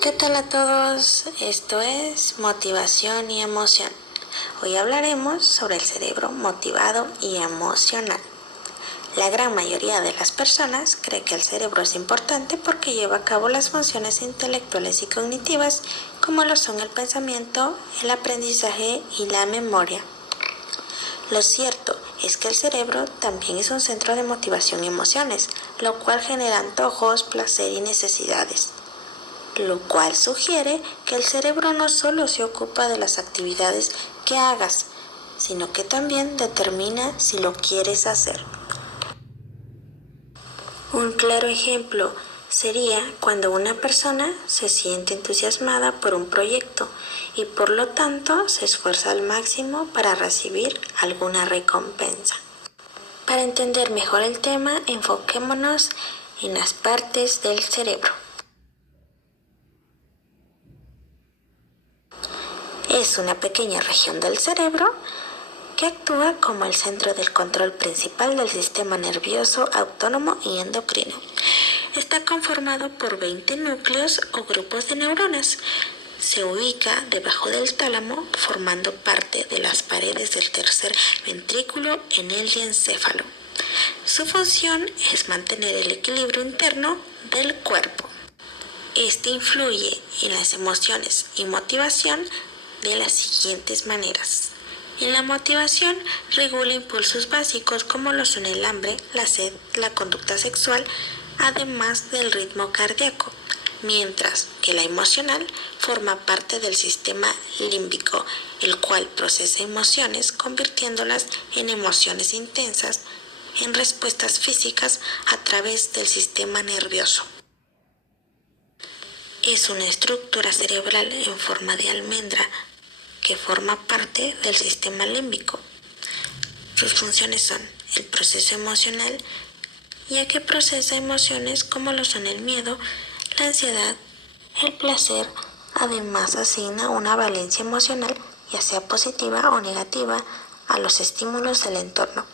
¿Qué tal a todos? Esto es Motivación y Emoción. Hoy hablaremos sobre el cerebro motivado y emocional. La gran mayoría de las personas cree que el cerebro es importante porque lleva a cabo las funciones intelectuales y cognitivas como lo son el pensamiento, el aprendizaje y la memoria. Lo cierto es que el cerebro también es un centro de motivación y emociones, lo cual genera antojos, placer y necesidades, lo cual sugiere que el cerebro no solo se ocupa de las actividades que hagas, sino que también determina si lo quieres hacer. Un claro ejemplo sería cuando una persona se siente entusiasmada por un proyecto y por lo tanto se esfuerza al máximo para recibir alguna recompensa. Para entender mejor el tema, enfoquémonos en las partes del cerebro. Es una pequeña región del cerebro que actúa como el centro del control principal del sistema nervioso autónomo y endocrino. Está conformado por 20 núcleos o grupos de neuronas. Se ubica debajo del tálamo, formando parte de las paredes del tercer ventrículo en el diencéfalo. Su función es mantener el equilibrio interno del cuerpo. Este influye en las emociones y motivación de las siguientes maneras. En la motivación regula impulsos básicos como lo son el hambre, la sed, la conducta sexual, además del ritmo cardíaco, mientras que la emocional forma parte del sistema límbico, el cual procesa emociones convirtiéndolas en emociones intensas, en respuestas físicas a través del sistema nervioso. Es una estructura cerebral en forma de almendra que forma parte del sistema límbico. Sus funciones son el proceso emocional, ya que procesa emociones como lo son el miedo, la ansiedad, el placer. Además asigna una valencia emocional, ya sea positiva o negativa, a los estímulos del entorno,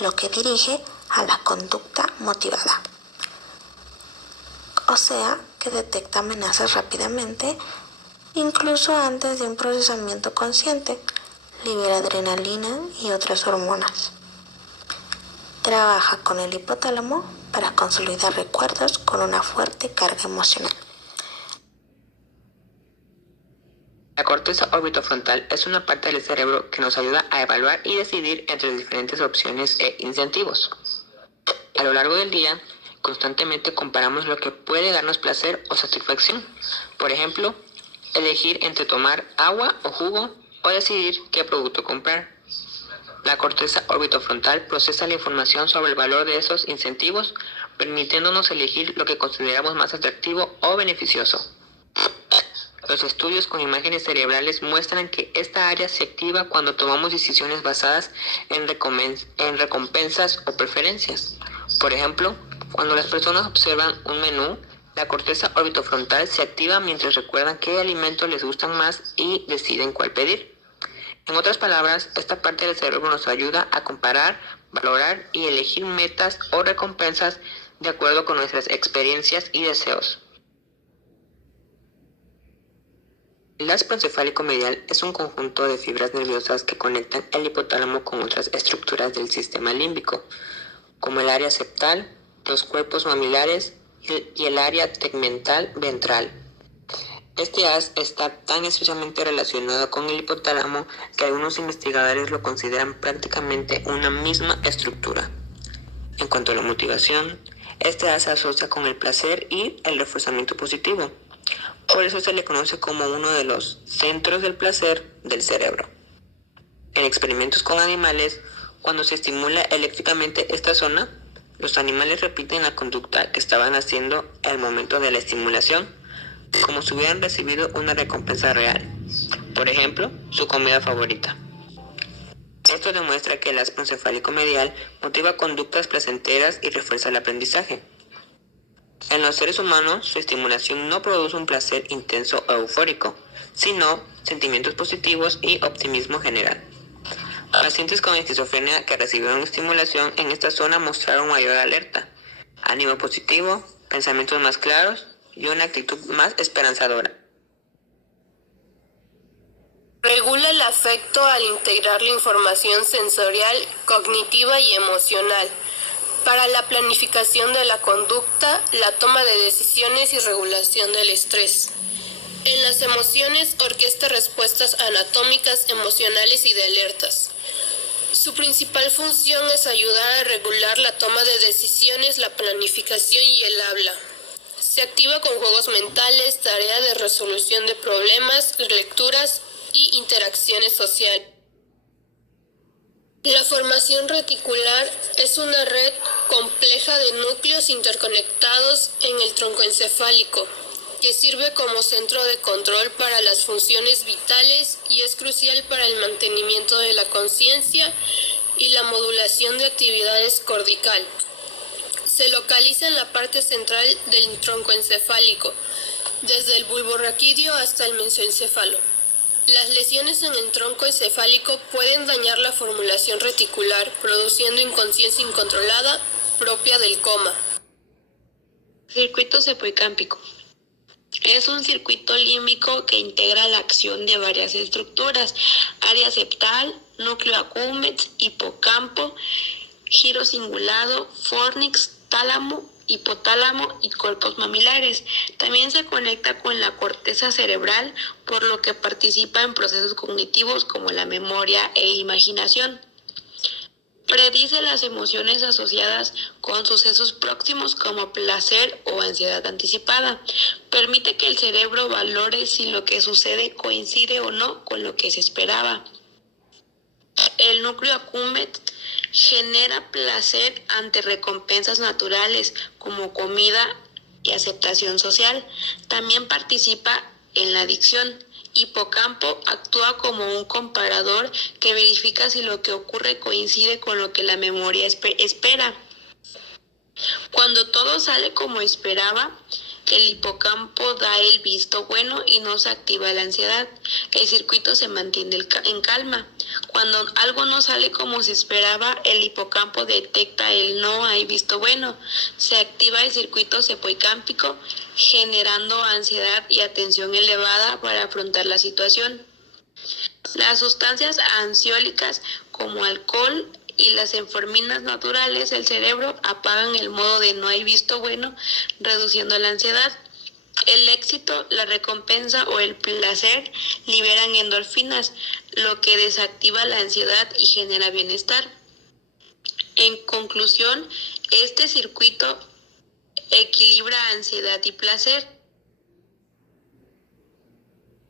lo que dirige a la conducta motivada. O sea, que detecta amenazas rápidamente, incluso antes de un procesamiento consciente, libera adrenalina y otras hormonas. Trabaja con el hipotálamo para consolidar recuerdos con una fuerte carga emocional. La corteza orbitofrontal es una parte del cerebro que nos ayuda a evaluar y decidir entre diferentes opciones e incentivos. A lo largo del día, constantemente comparamos lo que puede darnos placer o satisfacción. Por ejemplo, elegir entre tomar agua o jugo o decidir qué producto comprar. La corteza orbitofrontal procesa la información sobre el valor de esos incentivos, permitiéndonos elegir lo que consideramos más atractivo o beneficioso. Los estudios con imágenes cerebrales muestran que esta área se activa cuando tomamos decisiones basadas en recompensas o preferencias. Por ejemplo, cuando las personas observan un menú, la corteza orbitofrontal se activa mientras recuerdan qué alimentos les gustan más y deciden cuál pedir. En otras palabras, esta parte del cerebro nos ayuda a comparar, valorar y elegir metas o recompensas de acuerdo con nuestras experiencias y deseos. El ácido encefálico medial es un conjunto de fibras nerviosas que conectan el hipotálamo con otras estructuras del sistema límbico, como el área septal, los cuerpos mamilares y el área tegmental ventral. Este haz está tan estrechamente relacionado con el hipotálamo que algunos investigadores lo consideran prácticamente una misma estructura. En cuanto a la motivación, este haz se asocia con el placer y el reforzamiento positivo. Por eso se le conoce como uno de los centros del placer del cerebro. En experimentos con animales, cuando se estimula eléctricamente esta zona, los animales repiten la conducta que estaban haciendo al momento de la estimulación, como si hubieran recibido una recompensa real. Por ejemplo, su comida favorita. Esto demuestra que el ácido encefálico medial motiva conductas placenteras y refuerza el aprendizaje. En los seres humanos, su estimulación no produce un placer intenso o eufórico, sino sentimientos positivos y optimismo general. Pacientes con esquizofrenia que recibieron estimulación en esta zona mostraron mayor alerta, ánimo positivo, pensamientos más claros y una actitud más esperanzadora. Regula el afecto al integrar la información sensorial, cognitiva y emocional para la planificación de la conducta, la toma de decisiones y regulación del estrés. En las emociones orquesta respuestas anatómicas, emocionales y de alertas. Su principal función es ayudar a regular la toma de decisiones, la planificación y el habla. Se activa con juegos mentales, tareas de resolución de problemas, lecturas y interacciones sociales. La formación reticular es una red compleja de núcleos interconectados en el tronco encefálico, que sirve como centro de control para las funciones vitales y es crucial para el mantenimiento de la conciencia y la modulación de actividades cortical. Se localiza en la parte central del tronco encefálico, desde el bulbo raquídeo hasta el mesencéfalo. Las lesiones en el tronco encefálico pueden dañar la formulación reticular, produciendo inconsciencia incontrolada propia del coma. Circuito cepohicámpico. Es un circuito límbico que integra la acción de varias estructuras: área septal, núcleo accumbens, hipocampo, giro cingulado, fornix, tálamo, hipotálamo y cuerpos mamilares. También se conecta con la corteza cerebral, por lo que participa en procesos cognitivos como la memoria e imaginación. Predice las emociones asociadas con sucesos próximos como placer o ansiedad anticipada. Permite que el cerebro valore si lo que sucede coincide o no con lo que se esperaba. El núcleo accumbens genera placer ante recompensas naturales como comida y aceptación social. También participa en la adicción. Hipocampo actúa como un comparador que verifica si lo que ocurre coincide con lo que la memoria espera. Cuando todo sale como esperaba, el hipocampo da el visto bueno y no se activa la ansiedad. El circuito se mantiene en calma. Cuando algo no sale como se esperaba, el hipocampo detecta el no hay visto bueno. Se activa el circuito cepohicámpico, generando ansiedad y atención elevada para afrontar la situación. Las sustancias ansiolíticas como alcohol y las enferminas naturales del cerebro apagan el modo de no hay visto bueno, reduciendo la ansiedad. El éxito, la recompensa o el placer liberan endorfinas, lo que desactiva la ansiedad y genera bienestar. En conclusión, este circuito equilibra ansiedad y placer.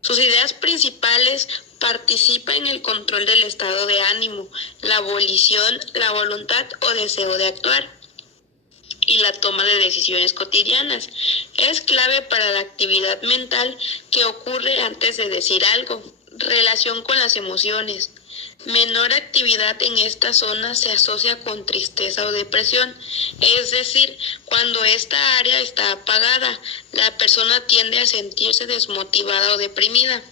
Sus ideas principales: participa en el control del estado de ánimo, la volición, la voluntad o deseo de actuar, y la toma de decisiones cotidianas. Es clave para la actividad mental que ocurre antes de decir algo. Relación con las emociones. Menor actividad en esta zona se asocia con tristeza o depresión, es decir, cuando esta área está apagada, la persona tiende a sentirse desmotivada o deprimida.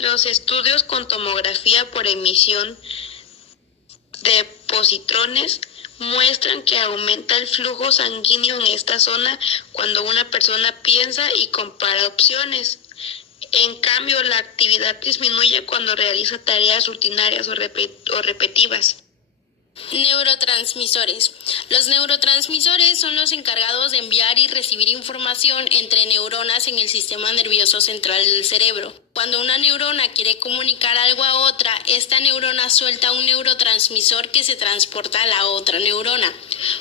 Los estudios con tomografía por emisión de positrones muestran que aumenta el flujo sanguíneo en esta zona cuando una persona piensa y compara opciones. En cambio, la actividad disminuye cuando realiza tareas rutinarias o repetitivas. Neurotransmisores. Los neurotransmisores son los encargados de enviar y recibir información entre neuronas en el sistema nervioso central del cerebro. Cuando una neurona quiere comunicar algo a otra, esta neurona suelta un neurotransmisor que se transporta a la otra neurona.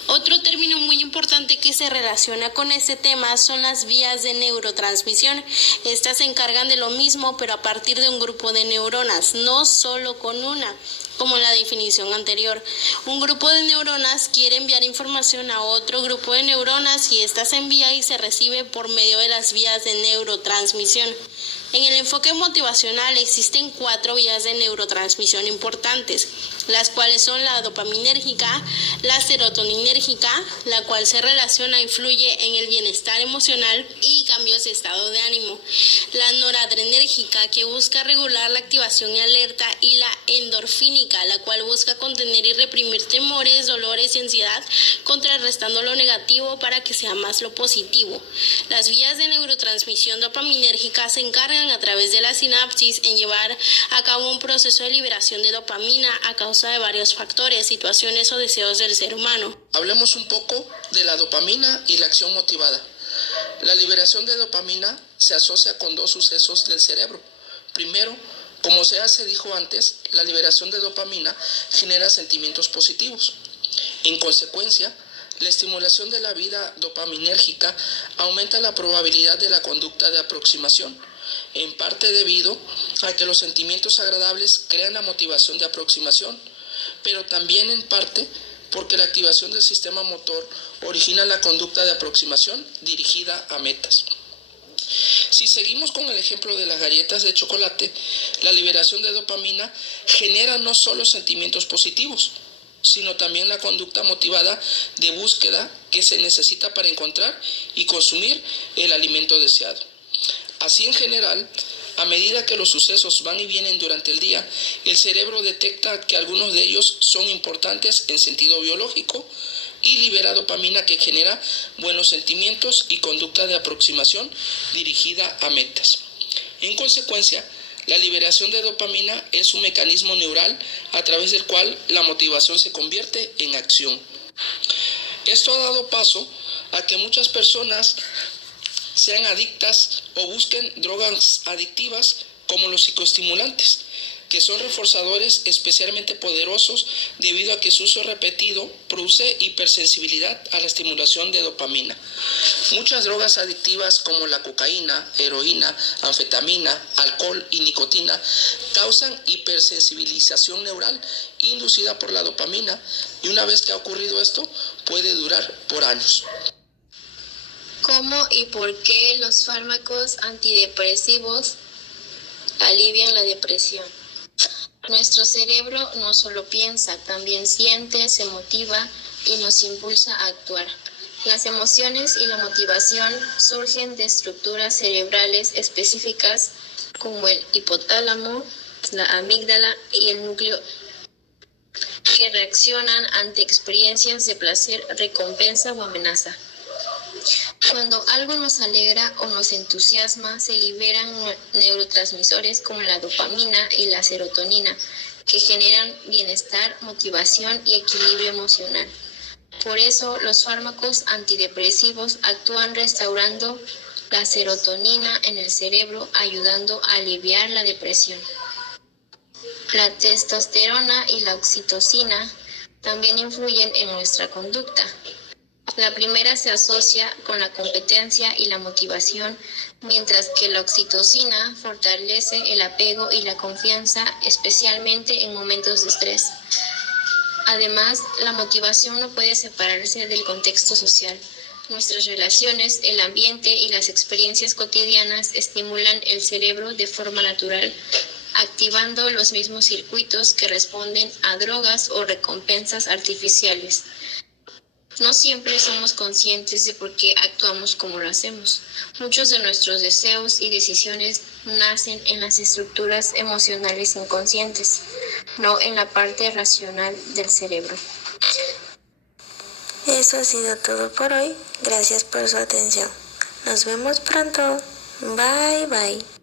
Otro término muy importante que se relaciona con este tema son las vías de neurotransmisión. Estas se encargan de lo mismo, pero a partir de un grupo de neuronas, no solo con una, como en la definición anterior. Un grupo de neuronas quiere enviar información a otro grupo de neuronas y esta se envía y se recibe por medio de las vías de neurotransmisión. En el enfoque motivacional existen 4 vías de neurotransmisión importantes, las cuales son la dopaminérgica, la serotoninérgica, la cual se relaciona e influye en el bienestar emocional y cambios de estado de ánimo. la noradrenérgica, que busca regular la activación y alerta, y la endorfínica, la cual busca contener y reprimir temores, dolores y ansiedad, contrarrestando lo negativo para que sea más lo positivo. Las vías de neurotransmisión dopaminérgica se encargan a través de la sinapsis en llevar a cabo un proceso de liberación de dopamina a causa de varios factores, situaciones o deseos del ser humano. Hablemos un poco de la dopamina y la acción motivada. La liberación de dopamina se asocia con dos sucesos del cerebro. Primero, como se dijo antes, la liberación de dopamina genera sentimientos positivos. En consecuencia, la estimulación de la vía dopaminérgica aumenta la probabilidad de la conducta de aproximación, en parte debido a que los sentimientos agradables crean la motivación de aproximación, pero también en parte porque la activación del sistema motor origina la conducta de aproximación dirigida a metas. Si seguimos con el ejemplo de las galletas de chocolate, la liberación de dopamina genera no solo sentimientos positivos, sino también la conducta motivada de búsqueda que se necesita para encontrar y consumir el alimento deseado. Así, en general, a medida que los sucesos van y vienen durante el día, el cerebro detecta que algunos de ellos son importantes en sentido biológico y libera dopamina, que genera buenos sentimientos y conducta de aproximación dirigida a metas. En consecuencia, la liberación de dopamina es un mecanismo neural a través del cual la motivación se convierte en acción. Esto ha dado paso a que muchas personas sean adictas o busquen drogas adictivas como los psicoestimulantes, que son reforzadores especialmente poderosos debido a que su uso repetido produce hipersensibilidad a la estimulación de dopamina. Muchas drogas adictivas como la cocaína, heroína, anfetamina, alcohol y nicotina causan hipersensibilización neural inducida por la dopamina, y una vez que ha ocurrido esto puede durar por años. ¿Cómo y por qué los fármacos antidepresivos alivian la depresión? Nuestro cerebro no solo piensa, también siente, se motiva y nos impulsa a actuar. Las emociones y la motivación surgen de estructuras cerebrales específicas como el hipotálamo, la amígdala y el núcleo, que reaccionan ante experiencias de placer, recompensa o amenaza. Cuando algo nos alegra o nos entusiasma, se liberan neurotransmisores como la dopamina y la serotonina, que generan bienestar, motivación y equilibrio emocional. Por eso, los fármacos antidepresivos actúan restaurando la serotonina en el cerebro, ayudando a aliviar la depresión. La testosterona y la oxitocina también influyen en nuestra conducta. La primera se asocia con la competencia y la motivación, mientras que la oxitocina fortalece el apego y la confianza, especialmente en momentos de estrés. Además, la motivación no puede separarse del contexto social. Nuestras relaciones, el ambiente y las experiencias cotidianas estimulan el cerebro de forma natural, activando los mismos circuitos que responden a drogas o recompensas artificiales. No siempre somos conscientes de por qué actuamos como lo hacemos. Muchos de nuestros deseos y decisiones nacen en las estructuras emocionales inconscientes, no en la parte racional del cerebro. Eso ha sido todo por hoy. Gracias por su atención. Nos vemos pronto. Bye bye.